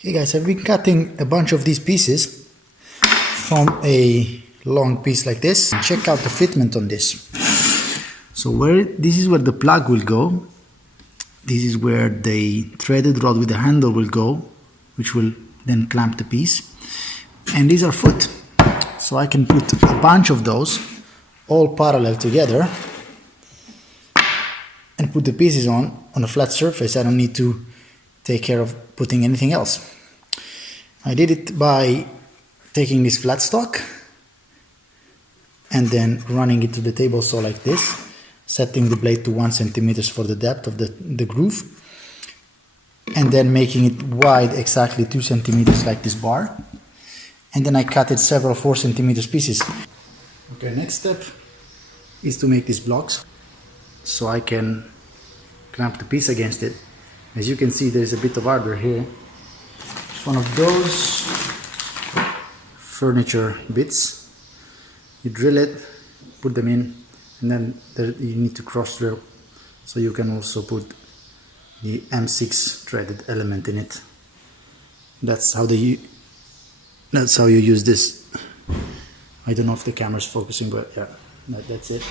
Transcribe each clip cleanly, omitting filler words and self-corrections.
Hey guys, I've been cutting a bunch of these pieces from a long piece like this. Check out the fitment on this. So this is where the plug will go. This is where the threaded rod with the handle will go, which will then clamp the piece. And these are foot. So I can put a bunch of those all parallel together and put the pieces on a flat surface. I don't need to take care of putting anything else. I did it by taking this flat stock and then running it to the table saw like this, setting the blade to 1 centimeter for the depth of the groove, and then making it wide exactly 2 centimeters like this bar, and then I cut it several 4 centimeters pieces. Okay, next step is to make these blocks so I can clamp the piece against it. As you can see, there is a bit of hardware here. It's one of those furniture bits. You drill it, put them in, and then you need to cross drill, so you can also put the M6 threaded element in it. That's how you use this. I don't know if the camera's focusing, but yeah, that's it.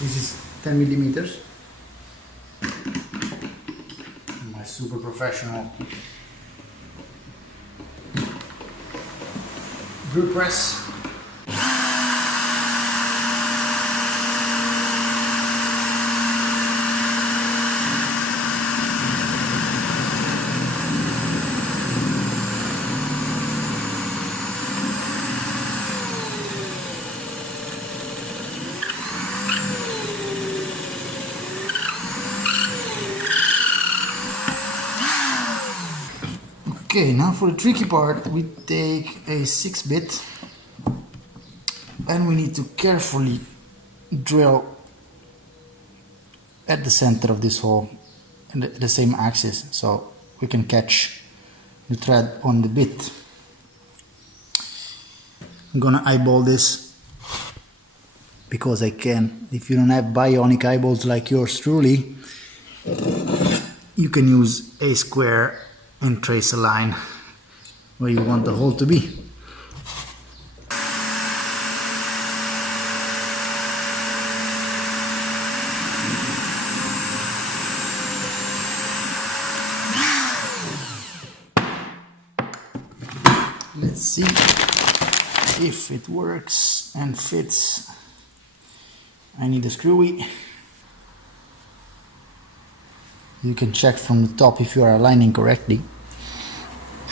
This is 10 millimeters. My super professional drill press. Okay, now for the tricky part, we take a 6-bit and we need to carefully drill at the center of this hole in the same axis, so we can catch the thread on the bit. I'm gonna eyeball this because I can. If you don't have bionic eyeballs like yours truly, you can use a square and trace a line where you want the hole to be. Let's see if it works and fits. I need a screwy. You can check from the top if you are aligning correctly.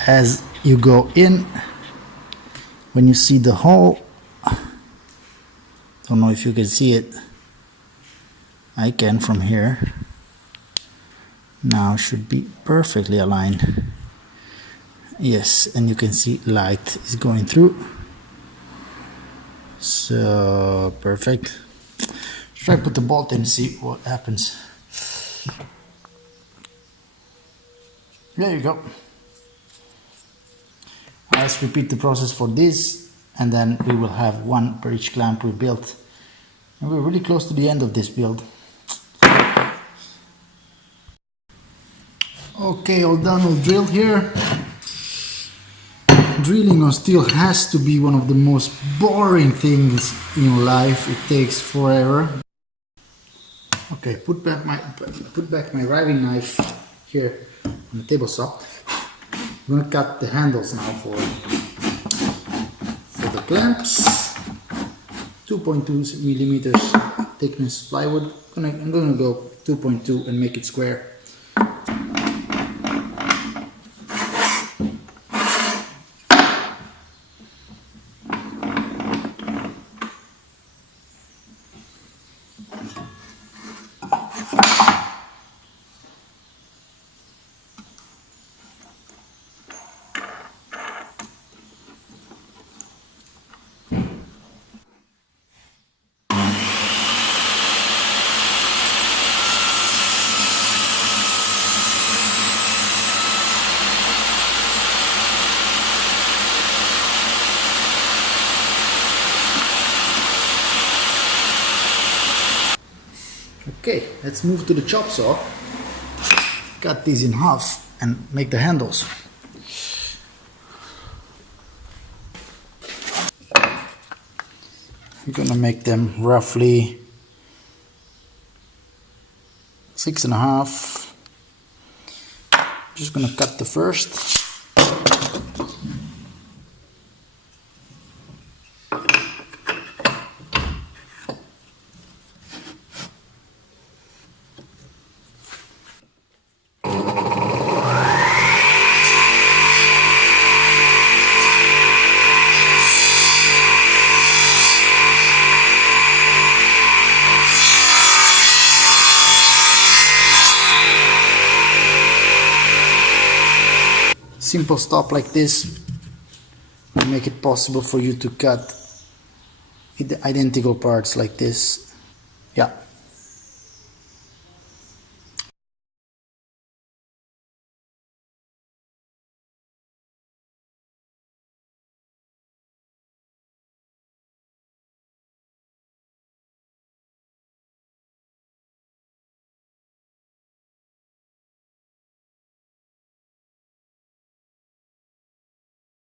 As you go in, when you see the hole, don't know if you can see it, I can from here. Now should be perfectly aligned. Yes, and you can see light is going through. So perfect. Try put the bolt in and see what happens. There you go. Let's repeat the process for this, and then we will have one per each clamp we built. And we're really close to the end of this build. Okay, all done, all drilled here. Drilling on steel has to be one of the most boring things in life. It takes forever. Okay, put back my riving knife here on the table saw. I'm going to cut the handles now for the clamps. 2.2 millimeters thickness plywood. I'm going to go 2.2 and make it square. Okay, let's move to the chop saw. Cut these in half. and make the handles. I'm gonna make them roughly 6.5. Just gonna cut the first. Simple stop like this will make it possible for you to cut identical parts like this. Yeah.